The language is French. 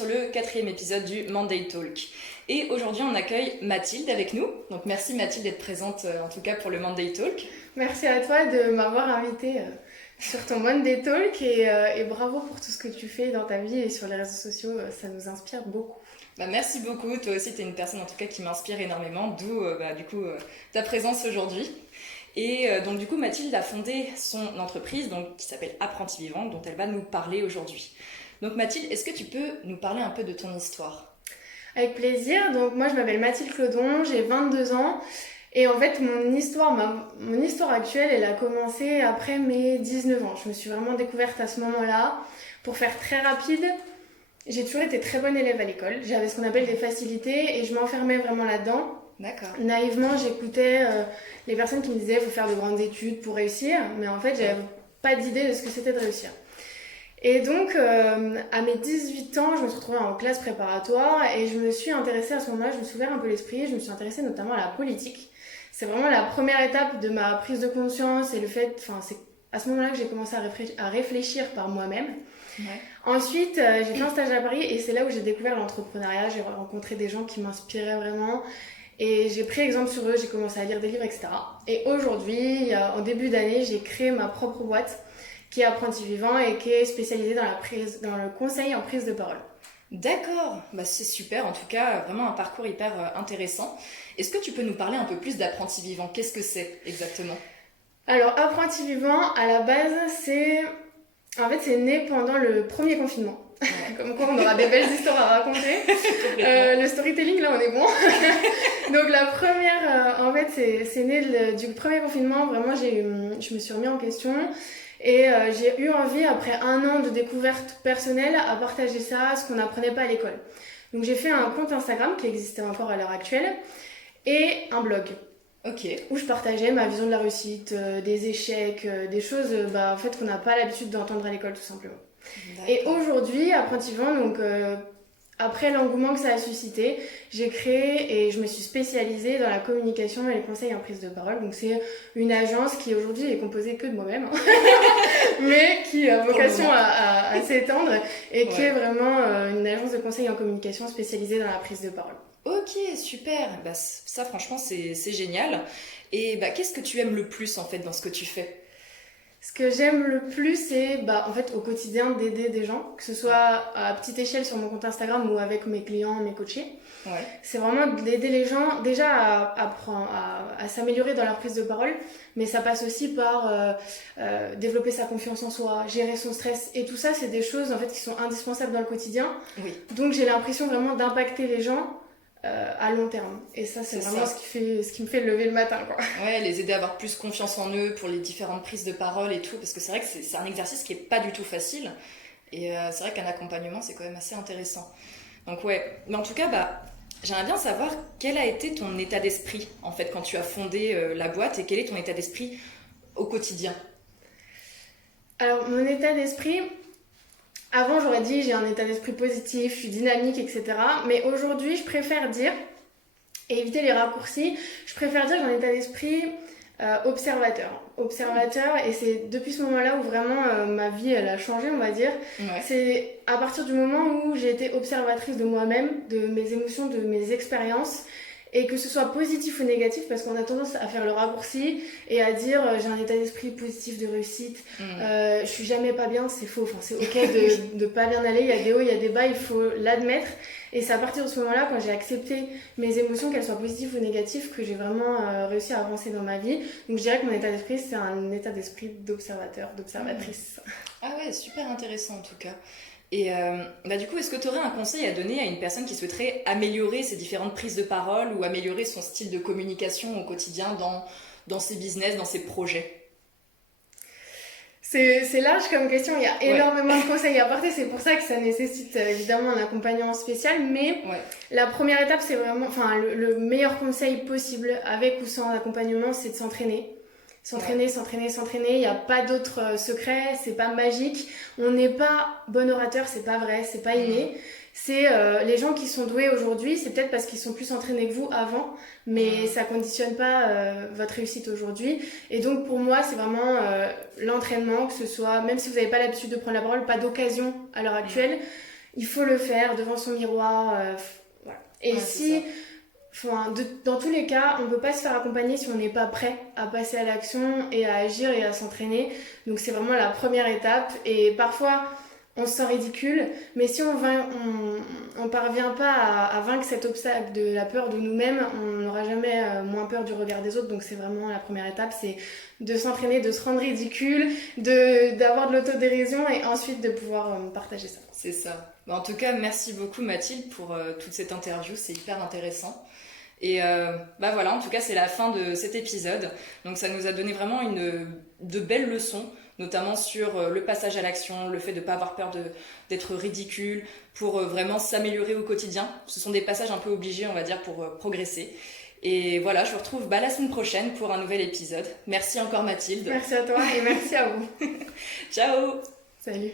sur le 4e épisode du Monday Talk. Et aujourd'hui, on accueille Mathilde avec nous. Donc merci Mathilde d'être présente en tout cas pour le Monday Talk. Merci à toi de m'avoir invitée sur ton Monday Talk et bravo pour tout ce que tu fais dans ta vie et sur les réseaux sociaux, ça nous inspire beaucoup. Merci beaucoup, toi aussi tu es une personne en tout cas qui m'inspire énormément, d'où ta présence aujourd'hui. Et donc du coup Mathilde a fondé son entreprise qui s'appelle Apprentis Vivants, dont elle va nous parler aujourd'hui. Donc Mathilde, est-ce que tu peux nous parler un peu de ton histoire ? Avec plaisir. Donc moi je m'appelle Mathilde Clodon, j'ai 22 ans et en fait mon histoire actuelle elle a commencé après mes 19 ans. Je me suis vraiment découverte à ce moment-là. Pour faire très rapide, j'ai toujours été très bonne élève à l'école. J'avais ce qu'on appelle des facilités et je m'enfermais vraiment là-dedans. D'accord. Naïvement j'écoutais les personnes qui me disaient il faut faire de grandes études pour réussir, mais en fait j'avais pas d'idée de ce que c'était de réussir. Et donc, à mes 18 ans, je me suis retrouvée en classe préparatoire et je me suis intéressée à ce moment-là, je me suis ouvert un peu l'esprit, je me suis intéressée notamment à la politique. C'est vraiment la première étape de ma prise de conscience et c'est à ce moment-là que j'ai commencé à réfléchir par moi-même. Ouais. Ensuite, j'ai fait un stage à Paris et c'est là où j'ai découvert l'entrepreneuriat, j'ai rencontré des gens qui m'inspiraient vraiment. Et j'ai pris exemple sur eux, j'ai commencé à lire des livres, etc. Et aujourd'hui, en début d'année, j'ai créé ma propre boîte qui est Apprentis Vivants et qui est spécialisée dans le conseil en prise de parole. D'accord, c'est super, en tout cas, vraiment un parcours hyper intéressant. Est-ce que tu peux nous parler un peu plus d'Apprentis Vivants ? Qu'est-ce que c'est exactement ? Alors, Apprentis Vivants, à la base, c'est né pendant le premier confinement. Ouais. Comme quoi, on aura des belles histoires à raconter. Le storytelling, là, on est bon. Donc, la première, c'est né du premier confinement. Vraiment, je me suis remis en question. Et j'ai eu envie, après 1 an de découverte personnelle, à partager ça, ce qu'on n'apprenait pas à l'école. Donc j'ai fait un compte Instagram qui existait encore à l'heure actuelle et un blog. Ok. Où je partageais ma vision de la réussite, des échecs, des choses qu'on n'a pas l'habitude d'entendre à l'école tout simplement. D'accord. Et aujourd'hui, Apprentis Vivants, après l'engouement que ça a suscité, j'ai créé et je me suis spécialisée dans la communication et les conseils en prise de parole. Donc c'est une agence qui aujourd'hui est composée que de moi-même, mais qui a vocation à s'étendre et qui est vraiment une agence de conseil en communication spécialisée dans la prise de parole. Ok, super. Ça franchement c'est génial. Et qu'est-ce que tu aimes le plus en fait dans ce que tu fais ? Ce que j'aime le plus, c'est au quotidien d'aider des gens, que ce soit à petite échelle sur mon compte Instagram ou avec mes clients, mes coachés. Ouais. C'est vraiment d'aider les gens déjà à s'améliorer dans leur prise de parole, mais ça passe aussi par développer sa confiance en soi, gérer son stress. Et tout ça, c'est des choses en fait qui sont indispensables dans le quotidien. Oui. Donc j'ai l'impression vraiment d'impacter les gens à long terme. Et ça, c'est vraiment ce qui me fait lever le matin, quoi. Ouais, les aider à avoir plus confiance en eux pour les différentes prises de parole et tout, parce que c'est vrai que c'est un exercice qui est pas du tout facile. Et c'est vrai qu'un accompagnement, c'est quand même assez intéressant. Donc ouais, mais en tout cas, j'aimerais bien savoir quel a été ton état d'esprit, en fait, quand tu as fondé la boîte, et quel est ton état d'esprit au quotidien ? Alors, mon état d'esprit... Avant, j'aurais dit j'ai un état d'esprit positif, je suis dynamique, etc. Mais aujourd'hui, je préfère dire, et éviter les raccourcis, je préfère dire que j'ai un état d'esprit observateur. Observateur, et c'est depuis ce moment-là où vraiment ma vie, elle a changé, on va dire. Ouais. C'est à partir du moment où j'ai été observatrice de moi-même, de mes émotions, de mes expériences, et que ce soit positif ou négatif, parce qu'on a tendance à faire le raccourci et à dire j'ai un état d'esprit positif de réussite, je suis jamais pas bien, c'est faux, c'est ok de pas bien aller, il y a des hauts, il y a des bas, il faut l'admettre. Et c'est à partir de ce moment-là, quand j'ai accepté mes émotions, qu'elles soient positives ou négatives, que j'ai vraiment réussi à avancer dans ma vie. Donc je dirais que mon état d'esprit, c'est un état d'esprit d'observateur, d'observatrice. Ah ouais, super intéressant en tout cas. Et du coup, est-ce que tu aurais un conseil à donner à une personne qui souhaiterait améliorer ses différentes prises de parole ou améliorer son style de communication au quotidien dans ses business, dans ses projets ? C'est large comme question, il y a énormément de conseils à apporter, c'est pour ça que ça nécessite évidemment un accompagnement spécial, mais la première étape, c'est vraiment, le meilleur conseil possible avec ou sans accompagnement, c'est de s'entraîner. S'entraîner, il n'y a pas d'autre secret, c'est pas magique. On n'est pas bon orateur, c'est pas vrai, c'est pas inné. C'est les gens qui sont doués aujourd'hui, c'est peut-être parce qu'ils sont plus entraînés que vous avant, mais ça conditionne pas votre réussite aujourd'hui. Et donc pour moi, c'est vraiment l'entraînement, que ce soit, même si vous n'avez pas l'habitude de prendre la parole, pas d'occasion à l'heure actuelle, il faut le faire devant son miroir. Voilà. Et Ouais, si, enfin, dans tous les cas, on ne peut pas se faire accompagner si on n'est pas prêt à passer à l'action et à agir et à s'entraîner. Donc c'est vraiment la première étape. Et parfois, on se sent ridicule, mais si on parvient pas à vaincre cet obstacle de la peur de nous-mêmes, on n'aura jamais moins peur du regard des autres. Donc c'est vraiment la première étape, c'est de s'entraîner, de se rendre ridicule, d'avoir de l'autodérision et ensuite de pouvoir partager ça. C'est ça. En tout cas, merci beaucoup Mathilde pour toute cette interview, c'est hyper intéressant. Et voilà, en tout cas, c'est la fin de cet épisode. Donc ça nous a donné vraiment de belles leçons, notamment sur le passage à l'action, le fait de ne pas avoir peur d'être ridicule, pour vraiment s'améliorer au quotidien. Ce sont des passages un peu obligés, on va dire, pour progresser. Et voilà, je vous retrouve la semaine prochaine pour un nouvel épisode. Merci encore Mathilde. Merci à toi et merci à vous. Ciao. Salut.